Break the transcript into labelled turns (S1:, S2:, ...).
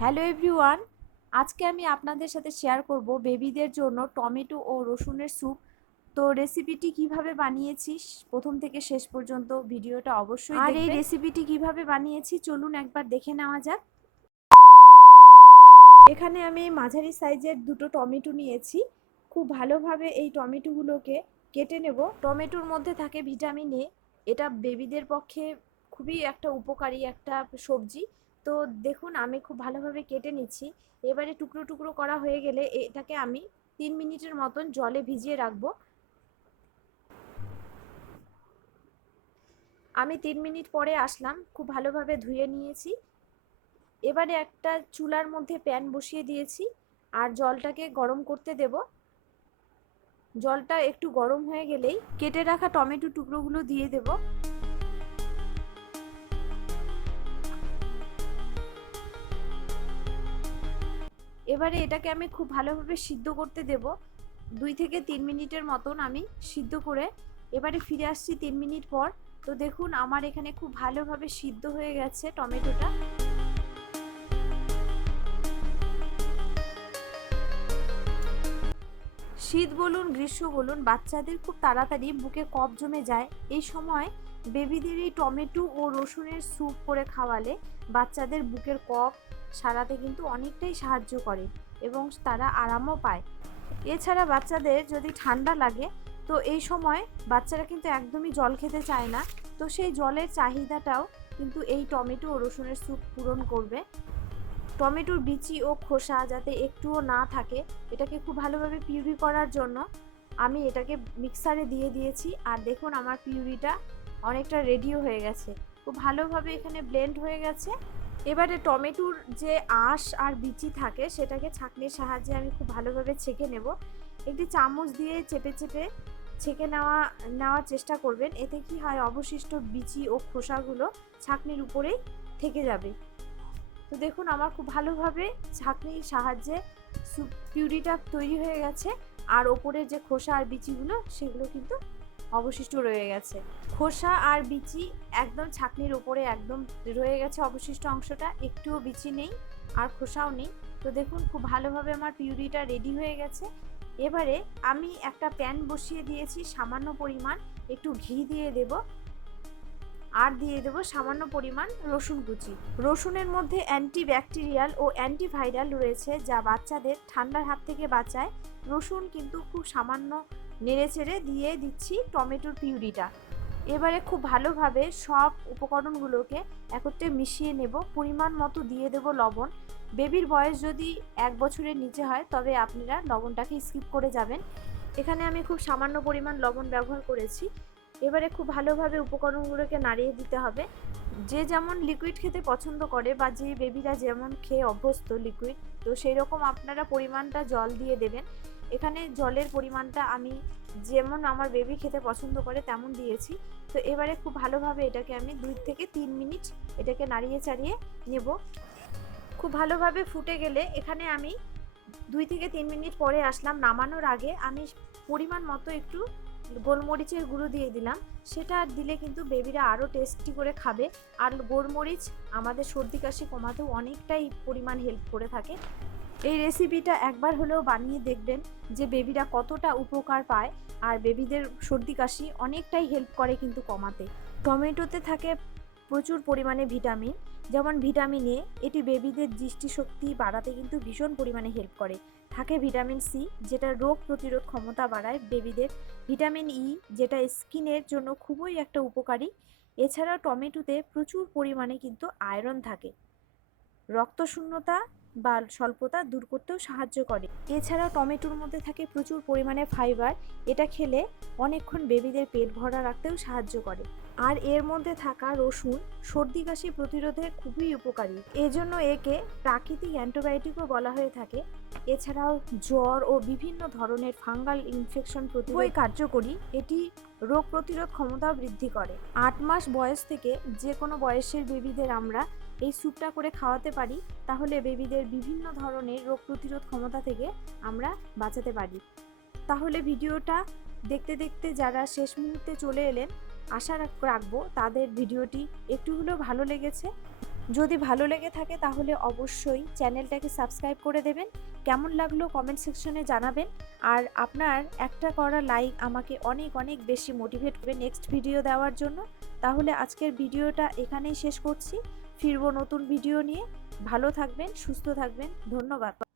S1: Hello everyone আজকে আমি আপনাদের সাথে শেয়ার করব বেবিদের জন্য টমেটো ও রসুনের স্যুপ। তো রেসিপিটি কীভাবে বানিয়েছি? প্রথম থেকে শেষ পর্যন্ত ভিডিওটা অবশ্যই আর এই রেসিপিটি কীভাবে বানিয়েছি? চলুন একবার দেখে নেওয়া যাক। এখানে আমি মাঝারি সাইজের দুটো টমেটো নিয়েছি। খুব ভালোভাবে এই টমেটোগুলোকে কেটে নেব। টমেটোর মধ্যে থাকে ভিটামিন এ। এটা বেবিদের পক্ষে খুবই একটা উপকারী একটা সবজি। তো দেখুন, আমি খুব ভালোভাবে কেটে নিচ্ছি। এবারে টুকরো টুকরো করা হয়ে গেলে এটাকে আমি তিন মিনিটের মতন জলে ভিজিয়ে রাখব। আমি তিন মিনিট পরে আসলাম, খুব ভালোভাবে ধুয়ে নিয়েছি। এবারে একটা চুলার মধ্যে প্যান বসিয়ে দিয়েছি আর জলটাকে গরম করতে দেব। জলটা একটু গরম হয়ে গেলেই কেটে রাখা টমেটো টুকরোগুলো দিয়ে দেবো। এবারে এটাকে আমি খুব ভালোভাবে সিদ্ধ করতে দেব। দুই থেকে তিন মিনিটের মতন আমি সিদ্ধ করে এবারে ফিরে আসছি তিন মিনিট পর। তো দেখুন, আমার এখানে খুব ভালোভাবে সিদ্ধ হয়ে গেছে টমেটোটা। শীত বলুন, গ্রীষ্ম বলুন, বাচ্চাদের খুব তাড়াতাড়ি বুকে কফ জমে যায়। এই সময় বেবিদের এই টমেটো ও রসুনের স্যুপ করে খাওয়ালে বাচ্চাদের বুকের কফ সারাতে কিন্তু অনেকটাই সাহায্য করে এবং তারা আরামও পায়। এছাড়া বাচ্চাদের যদি ঠান্ডা লাগে, তো এই সময় বাচ্চারা কিন্তু একদমই জল খেতে চায় না। তো সেই জলের চাহিদাটাও কিন্তু এই টমেটো ও রসুনের স্যুপ পূরণ করবে। টমেটোর বিচি ও খোসা যাতে একটুও না থাকে, এটাকে খুব ভালোভাবে পিউরি করার জন্য আমি এটাকে মিক্সারে দিয়ে দিয়েছি। আর দেখুন আমার পিউরিটা অনেকটা রেডিও হয়ে গেছে। খুব ভালোভাবে এখানে ব্লেন্ড হয়ে গেছে। এবারে টমেটোর যে আঁশ আর বিচি থাকে, সেটাকে ছাঁকনির সাহায্যে আমি খুব ভালোভাবে ছেঁকে নেব। একটি চামচ দিয়ে চেপে চেপে ছেঁকে নেওয়া, নেওয়ার চেষ্টা করবেন। এতে কি হয়, অবশিষ্ট বিচি ও খোসাগুলো ছাঁকনির উপরেই থেকে যাবে। তো দেখুন, আমার খুব ভালোভাবে ছাঁকনির সাহায্যে পিউরিটা তৈরি হয়ে গেছে। আর ওপরে যে খোসা আর বিচিগুলো, সেগুলো কিন্তু অবশিষ্ট রয়ে গেছে। খোসা আর বিচি একদম ছাকনির উপরে একদম রয়ে গেছে অবশিষ্ট অংশটা। একটুও বিচি নেই আর খোসাও নেই। তো দেখুন, খুব ভালোভাবে আমার পিউরিটা রেডি হয়ে গেছে। এবারে আমি একটা প্যান বসিয়ে দিয়েছি, সামান্য পরিমাণ একটু ঘি দিয়ে দেব। আর দিয়ে দেবো সামান্য পরিমাণ রসুন কুচি। রসুনের মধ্যে অ্যান্টি ব্যাকটেরিয়াল ও অ্যান্টিভাইরাল রয়েছে, যা বাচ্চাদের ঠান্ডার হাত থেকে বাঁচায়। রসুন কিন্তু খুব সামান্য নেড়ে চেড়ে দিয়ে দিচ্ছি টমেটোর পিউরিটা। এবারে খুব ভালোভাবে সব উপকরণগুলোকে একত্রে মিশিয়ে নেব। পরিমাণ মতো দিয়ে দেব লবণ। বেবির বয়স যদি এক বছরের নিচে হয়, তবে আপনারা লবণটাকে স্কিপ করে যাবেন। এখানে আমি খুব সামান্য পরিমাণ লবণ ব্যবহার করেছি। এবারে খুব ভালোভাবে উপকরণগুলোকে নাড়িয়ে দিতে হবে। যে যেমন লিকুইড খেতে পছন্দ করে বা যে বেবিরা যেমন খেয়ে অভ্যস্ত লিকুইড তো সেই রকম আপনারা পরিমাণটা জল দিয়ে দেবেন। এখানে জলের পরিমাণটা আমি যেমন আমার বেবি খেতে পছন্দ করে তেমন দিয়েছি। তো এবারে খুব ভালোভাবে এটাকে আমি দুই থেকে তিন মিনিট এটাকে নাড়িয়ে চাড়িয়ে নেব। খুব ভালোভাবে ফুটে গেলে এখানে আমি দুই থেকে তিন মিনিট পরে আসলাম, নামানোর আগে আমি পরিমাণ মতো একটু গোলমরিচের গুঁড়ো দিয়ে দিলাম। সেটা দিলে কিন্তু বেবিরা আরও টেস্টি করে খাবে। আর গোলমরিচ আমাদের সর্দি কাশি কমাতেও অনেকটাই পরিমাণ হেল্প করে থাকে। এই রেসিপিটা একবার হলেও বানিয়ে দেখবেন যে বেবিরা কতটা উপকার পায়। আর বেবিদের সর্দি কাশি অনেকটাই হেল্প করে কিন্তু কমাতে। টমেটোতে থাকে প্রচুর পরিমাণে ভিটামিন, যেমন ভিটামিন এ, এটি বেবিদের দৃষ্টিশক্তি বাড়াতে কিন্তু ভীষণ পরিমাণে হেল্প করে। থাকে ভিটামিন সি, যেটা রোগ প্রতিরোধ ক্ষমতা বাড়ায় বেবিদের। ভিটামিন ই, যেটা স্কিনের জন্য খুবই একটা উপকারী। এছাড়াও টমেটোতে প্রচুর পরিমাণে কিন্তু আয়রন থাকে। রক্তশূন্যতা বা স্বল্পতা দূর করতেও সাহায্য করে। এছাড়াও টমেটোর মধ্যে থাকে প্রচুর পরিমাণে ফাইবার এটা খেলে অনেকক্ষণ বেবিদের পেট ভরা রাখতেও সাহায্য করে। আর এর মধ্যে থাকা রসুন সর্দি কাশি প্রতিরোধে খুবই উপকারী। এজন্য একে প্রাকৃতিক অ্যান্টিবায়োটিকও বলা হয়ে থাকে। এছাড়াও জ্বর ও বিভিন্ন ধরনের ফাঙ্গাল ইনফেকশন প্রতিরোধ কার্যকরী। এটি রোগ প্রতিরোধ ক্ষমতাও বৃদ্ধি করে। আট মাস বয়স থেকে যে কোনো বয়সের বেবিদের আমরা এই স্যুপটা করে খাওয়াতে পারি, তাহলে বেবিদের বিভিন্ন ধরনের রোগ প্রতিরোধ ক্ষমতা থেকে আমরা বাঁচাতে পারি। তাহলে ভিডিওটা দেখতে দেখতে যারা শেষ মুহূর্তে চলে এলেন আশা রাখব তাদের ভিডিওটি একটু হলেও ভালো লেগেছে। যদি ভালো লেগে থাকে তাহলে অবশ্যই চ্যানেলটাকে সাবস্ক্রাইব করে দেবেন। কেমন লাগল কমেন্ট সেকশনে জানাবেন। আর আপনার একটা করা লাইক আমাকে অনেক অনেক বেশি মোটিভেট করবে নেক্সট ভিডিও দেওয়ার জন্য। তাহলে আজকের ভিডিওটা এখানেই শেষ করছি। ফিরবো নতুন ভিডিও নিয়ে। ভালো থাকবেন, সুস্থ থাকবেন। ধন্যবাদ।